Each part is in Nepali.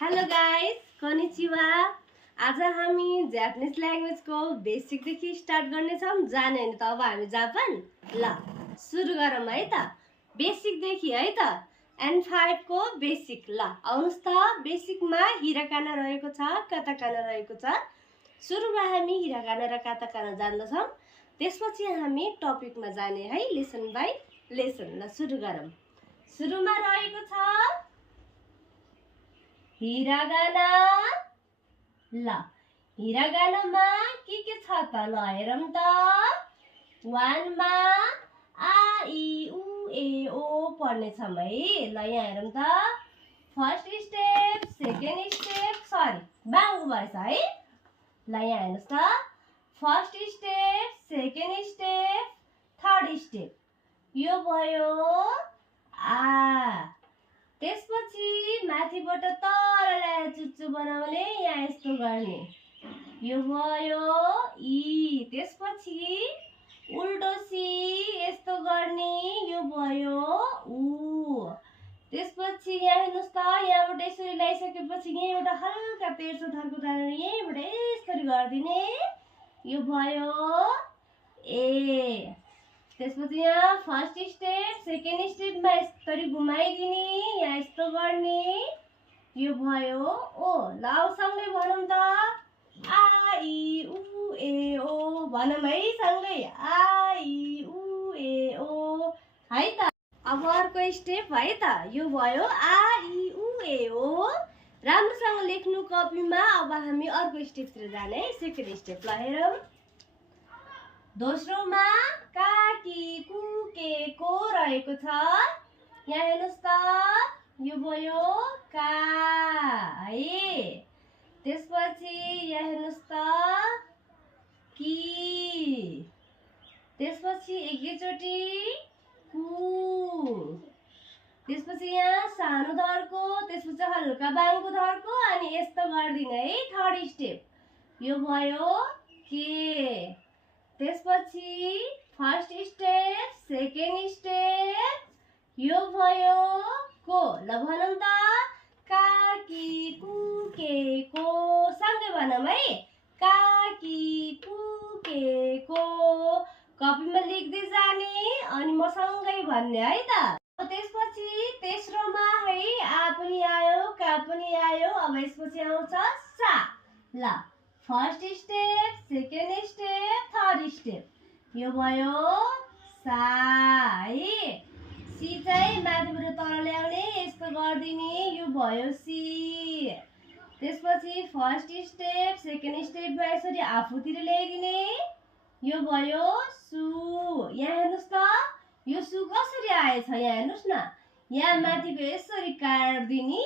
Hello guys, konnichiwa. आज हामी जापानिज ल्याङ्ग्वेजको बेसिकदेखि स्टार्ट गर्नेछौँ। जाने नि त अब हामी जापान। ल सुरु गरौँ है त, बेसिकदेखि है त। N5 को बेसिक। ल आउनुहोस् त, बेसिकमा हिराकाना रहेको छ, काताकाना रहेको छ। सुरुमा हामी हिराकाना र काताकाना जान्दछौँ, त्यसपछि हामी टपिकमा जाने है, लेसन बाई लेसन। ल सुरु गरौँ। सुरुमा रहेको छ हिरागाना। ल हिरागानामा के छ त, ल हेरौँ त। 1 मा आ इ उ ए ओ पढ्ने छौँ है। ल यहाँ हेरौँ त, first step, second step, sorry बाङ्गो भएछ है। ल यहाँ हेर्नुहोस् त, first step, second step, third step, यो भयो आ। त्यसपछि माथिबाट तल ल्याएर चुच्चो बनाउने, यहाँ यस्तो गर्ने, यो भयो इ। त्यसपछि उल्टो सी यस्तो गर्ने, यो भयो उ। त्यसपछि यहाँ हेर्नुहोस् त, यहाँबाट यसरी ल्याइसकेपछि यहीँबाट हल्का तेर्सो थरको तानेर यहीँबाट यसरी गरिदिने, यो भयो ए। त्यसपछि यहाँ फर्स्ट स्टेप, सेकेन्ड स्टेपमा यसरी घुमाइदिने, यहाँ यस्तो गर्ने, यो भयो ओ। ल सँगै भनौँ त, आ इ उ ए ओ भनौँ है सँगै, आ इ उ ए ओ है त। अब अर्को स्टेप है त, यो भयो आ इ उ ए ओ। राम्रोसँग लेख्नु कपीमा। अब हामी अर्को स्टेपतिर जाने है, सेकेन्ड स्टेप। ल हेरौँ, दोस्रोमा काकी कुके को रहेको छ, यहाँ हेर्नुहोस् त, यो भयो का है। त्यसपछि यहाँ हेर्नुहोस् त, कि। त्यसपछि एकैचोटि कु। त्यसपछि यहाँ सानो धर्को, त्यसपछि हल्का बाङ्गो धर्को, अनि यस्तो गरिदिने है, थर्ड स्टेप, यो भयो के। त्यसपछि फर्स्ट स्टेप, सेकेन्ड स्टेप, यो भयो को। ल भनौँ त, काकी कुके को, सँगै भनौँ है, काकी कुके को। कपीमा लेख्दै जाने अनि म सँगै भन्ने है त। त्यसपछि तेस्रोमा है, आ पनि आयो, का पनि आयो। अब यसपछि आउँछ सा। ल first step, second step, third step, यो भयो सा है। सी चाहिँ माथिबाट तल ल्याउने, यस्तो गरिदिने, यो भयो सी। त्यसपछि फर्स्ट स्टेप, सेकेन्ड स्टेपमा यसरी आफूतिर ल्याइदिने, यो भयो सु। यहाँ हेर्नुहोस् त, यो सु कसरी आएछ, यहाँ हेर्नुहोस् न, यहाँ माथिको यसरी काट्दिने,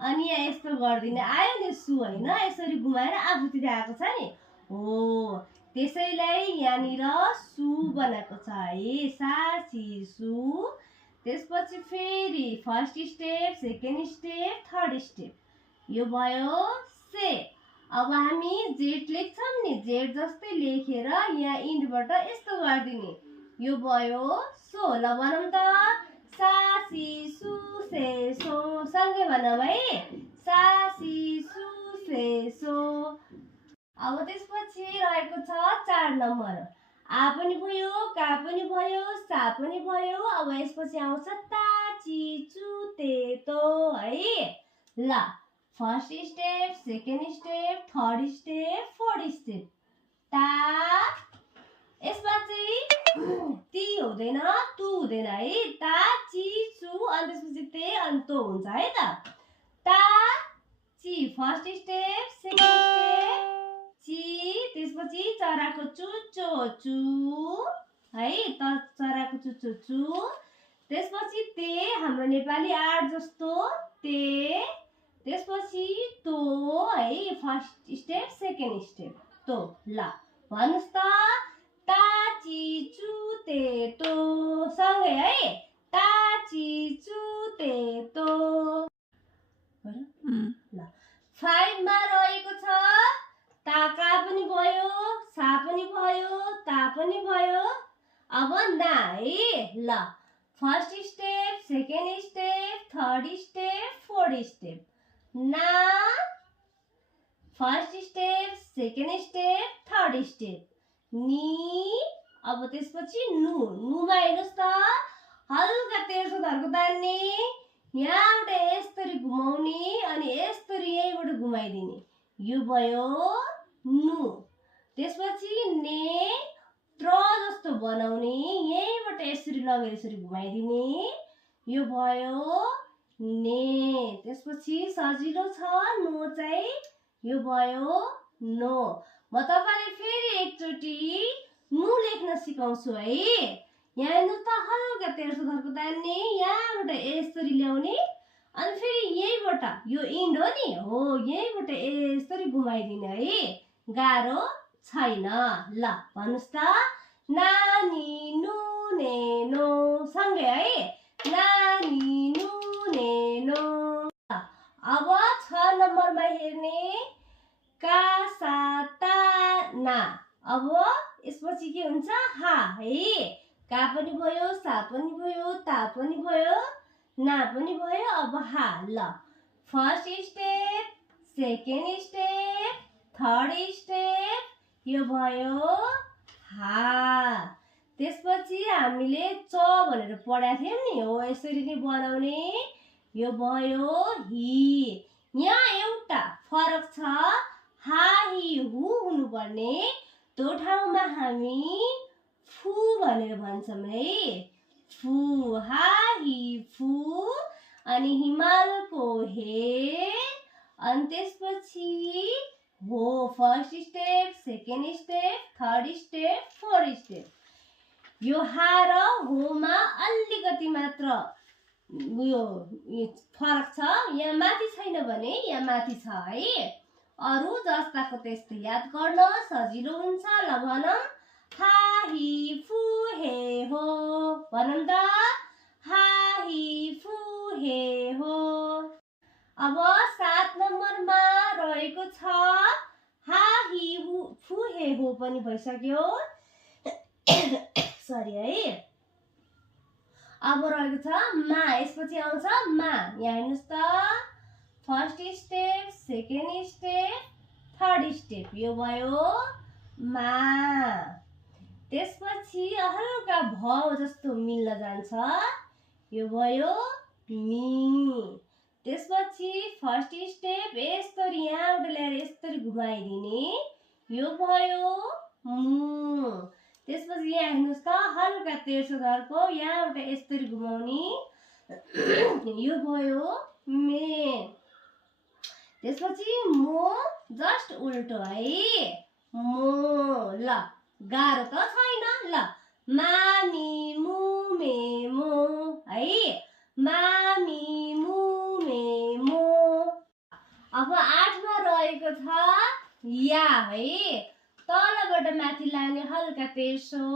अनि यहाँ यस्तो गरिदिने, आयो नि सु होइन, यसरी घुमाएर आफूतिर आएको छ नि हो, त्यसैलाई यहाँनिर सु बनाएको छ है, सा सी सु। त्यसपछि फेरि first step, second step, third step, यो भयो से। अब हामी जेड लेख्छौँ नि, जेड जस्तै लेखेर यहाँ इन्डबाट यस्तो गरिदिने, यो भयो सो। ल भनौँ त, सा सी सु से सो, सँगै भनौँ है, सा सी सु से सो। अब त्यसपछि रहेको छ 4 नम्बर, आ पनि भयो, का पनि भयो, सा पनि भयो। अब यसपछि आउँछ ता ची चु ते तो है। ल first step, second step, third step, fourth step, ता। यसमा चाहिँ ती हुँदैन, तु हुँदैन है, ता ची चु, अनि त्यसपछि ते अनि तो हुन्छ है त। ता ची फर्स्ट स्टेप, सेकेन्ड स्टेप, ची। त्यसपछि चराको चुच्चो चु है, त चराको चुच्चो चु। त्यसपछि ते, हाम्रो नेपाली आड जस्तो ते। त्यसपछि तो है, फर्स्ट स्टेप, सेकेन्ड स्टेप, तो। ल भन्नुहोस् त, ता ची चु ते तो, सँगै है, ता ची चु ते तो। ल 5 मा रहेको छ, ताका पनि भयो, सा पनि भयो, ता पनि भयो। अब ना है। ल first step, second step, third step, fourth step, ना first step, second step, third step, नि। अब त्यसपछि नु, नुमा हेर्नुहोस् त हल्का तेर्सो धर्को तान्ने, यहाँबाट यसरी घुमाउने अनि यसरी यहीँबाट घुमाइदिने, यो भयो नु। त्यसपछि ने त्र जस्तो बनाउने, यहीँबाट यसरी लगेर यसरी घुमाइदिने, यो भयो ने। त्यसपछि सजिलो छ नो चाहिँ, यो भयो नो। म तपाईलाई फेरि एकचोटि नु लेख्न सिकाउँछु है। यहाँ हेर्नुहोस् त हल्का तेर्सो धर्को तान्ने, यहाँबाट यसरी ल्याउने अनि फेरि यहीँबाट, यो इन्ड हो नि, हो यहीँबाट यसरी घुमाइदिने है। गाह्रो छैन। ल भन्नुहोस् त, नानी नुने नो सँगै है, नानी नुने नो। अब 6 नम्बरमा हेर्ने, का सा ता ना। अब यसपछि के हुन्छ, हा है। का पनि भयो, सा पनि भयो, ता पनि भयो, ना पनि भयो, अब हा। ल first step, second step, third step, यो भयो हा। त्यसपछि हामीले च भनेर पढाएको थियौं नि, हो यसरी नै बनाउने, यो भयो हि। यहाँ एउटा फरक छ, हा हि हु हुनुपर्ने, त्यो ठाउँमा हामी फु भनेर भन्छौं है, फु। हा हि फु, अनि हिमालको हे, अनि त्यसपछि हो first step, second step, third step, fourth step. यो हा र होमा अलिकति मात्र उयो फरक छ, यहाँ माथि छैन भने यहाँ माथि छ है। अरु जस्ताको त्यस्तै याद गर्न सजिलो हुन्छ। ल भनौं, हा हि फु हे हो, भनौं त, हा हि फु हे हो। अब 7 नम्बरमा रहेको छ, हा हि फु हे हो पनि भइसक्यो, सरी है। अब रहेको छ मा, यसपछि आउँछ मा। यहाँ हेर्नुहोस् त, first step, second step, third step, यो भयो मा। त्यसपछि हल्का भ जस्तो मिल्न जान्छ, यो भयो मी। त्यसपछि फर्स्ट स्टेप यसरी यहाँबाट ल्याएर यसरी घुमाइदिने, यो भयो मु। त्यसपछि यहाँ हेर्नुहोस् त हल्का तेर्सो धर्को, यहाँबाट यसरी घुमाउने, यो भयो मे। त्यसपछि मो जस्ट उल्टो है, मो। ल गाह्रो त छैन। ल मामी मुमे मो है, मामी मुमे मो। अब 8 मा रहेको छ या है, तलबाट माथि लाने हल्का तेर्सो,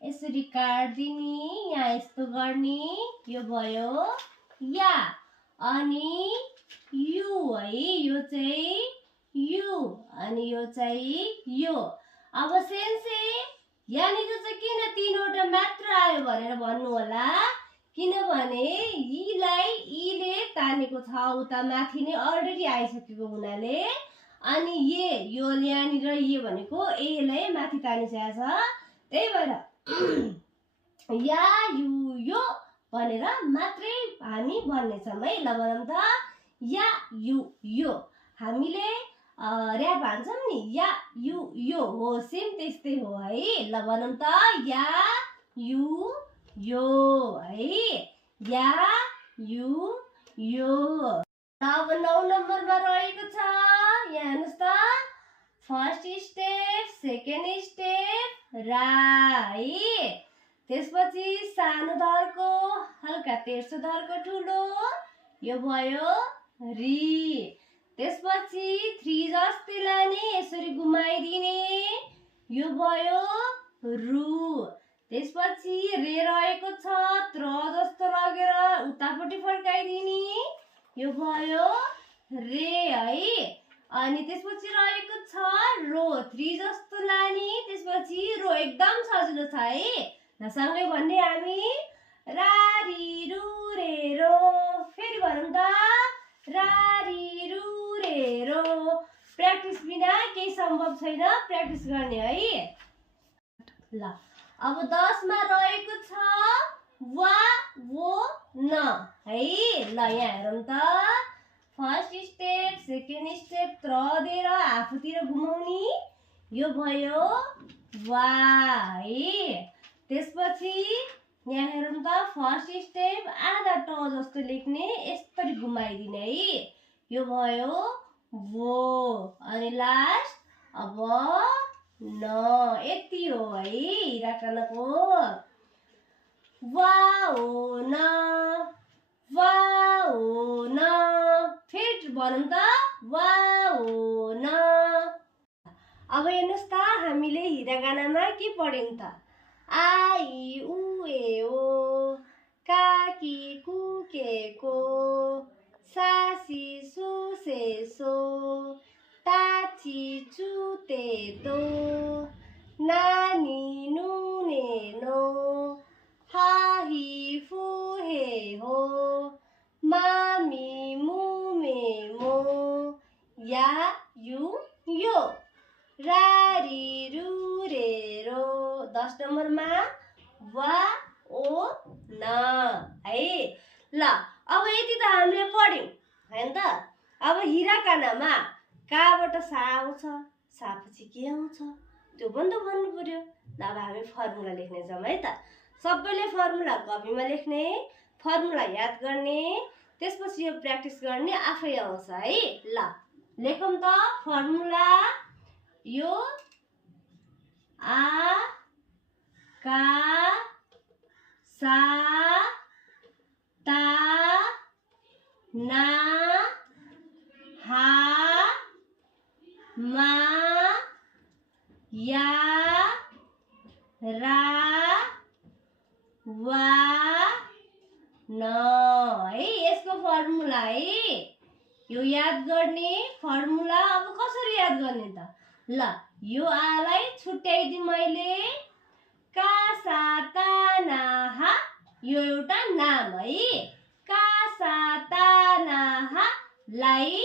यसरी काट्दिने, यहाँ यस्तो गर्ने, यो भयो या। अनि यु है, यो चाहिँ यु, अनि यो चाहिँ यो। अब सेन्से यहाँनिर चाहिँ किन 3वटा मात्र आयो भनेर भन्नु होला, किनभने यीलाई ईले तानेको छ उता माथि नै अलरेडी आइसकेको हुनाले, अनि यो यहाँनिर ये भनेको एलाई माथि तानिसकेको छ, त्यही भएर या यु यो भनेर मात्रै हामी भन्नेछौँ है। ल भनौं त, या यु यो। हामीले र्याप हान्छौँ नि, या यु यो, हो सेम त्यस्तै हो है। ल भनौं त, या यु यो है, या यु यो। अब 9 नम्बरमा रहेको छ, यहाँ हेर्नुहोस् त, फर्स्ट स्टेप, सेकेन्ड स्टेप, रा है। त्यसपछि सानो धर्को, हल्का तेर्सो धर्को ठुलो, यो भयो री। त्यसपछि 3 जस्तै लाने, यसरी घुमाइदिने, यो भयो रु। त्यसपछि रे रहेको छ, त्र जस्तो लगेर उतापट्टि फर्काइदिने, यो भयो रे है। अनि त्यसपछि रहेको छ रो, 3 जस्तो लाने, त्यसपछि रो एकदम सजिलो छ है। ल सँगै भन्ने हामी, रा री रु रे रो। फेरि भनौं त, रा री प्र्याक्टिस बिना केही सम्भव छैन, प्र्याक्टिस गर्ने है। ल अब 10 मा रहेको छ वा वो न है। ल यहाँ हेरौँ त, फर्स्ट स्टेप, सेकेन्ड स्टेप त्र दिएर आफूतिर घुमाउने, यो भयो वा है। त्यसपछि यहाँ हेरौँ त, फर्स्ट स्टेप आधा ट जस्तो लेख्ने, यसरी घुमाइदिने है, यो भयो वो। अनि लास्ट अब न, यति हो है हिराकनको। वा हो न, वा हो न, फेरि भनौँ त, वा हो न। अब हेर्नुहोस् त, हामीले हिरागानामा के पढ्यौँ त, आ इ उ ए ओ, का कि कु के को, सा सी सु से सो, ता ची चु ते तो, ना नी नु ने नो, हा ही फु हे हो, मा मी मु मे मो, या यु यो, रा री रु रे रो। 10 नम्बरमा वा ओ न है। ल अब यति त हामीले पढ्यौँ हैन त। अब हिराकानामा काबाट सा आउँछ, सापछि के आउँछ त्यो पनि त भन्नु पर्यो। ल अब हामी फर्मुला लेख्ने छौँ है त। सबैले फर्मुला कपीमा लेख्ने, फर्मुला याद गर्ने, त्यसपछि यो प्र्याक्टिस गर्ने, आफै आउँछ है। ल लेखौँ त फर्मुला, यो आ का सा ता ना हा मा या रा वा न है। यसको फर्मुला है, यो याद गर्ने फर्मुला। अब कसरी याद गर्ने त, ल यो आलाई छुट्याइदिएँ मैले, का सा ता ना हा, यो एउटा नाम है, का सा ता ना हा लाई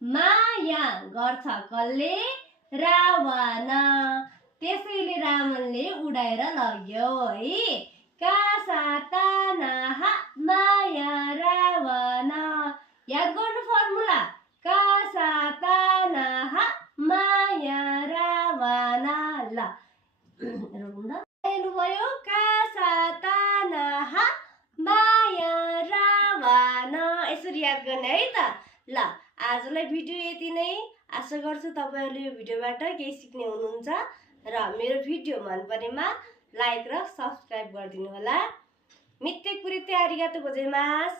माया गर्छ कसले, रावण, त्यसैले रावणले उडाएर लग्यो है। का सा ता ना हा माया रावण, याद गर्नु फर्मुला, का सा ता ना हा माया रावण। ल हेर्नुभयो, का सा ता ना हा माया रावण, यसरी याद गर्ने है त। ल आजलाई भिडियो यति नै। आशा गर्छु तपाईहरुले यो भिडियोबाट केही सिक्ने हुनुहुन्छ र मेरो भिडियो मन परेमा लाइक र सब्स्क्राइब गरिदिनु होला। मित्ते कुरिते आरिगातो गोजाइमास।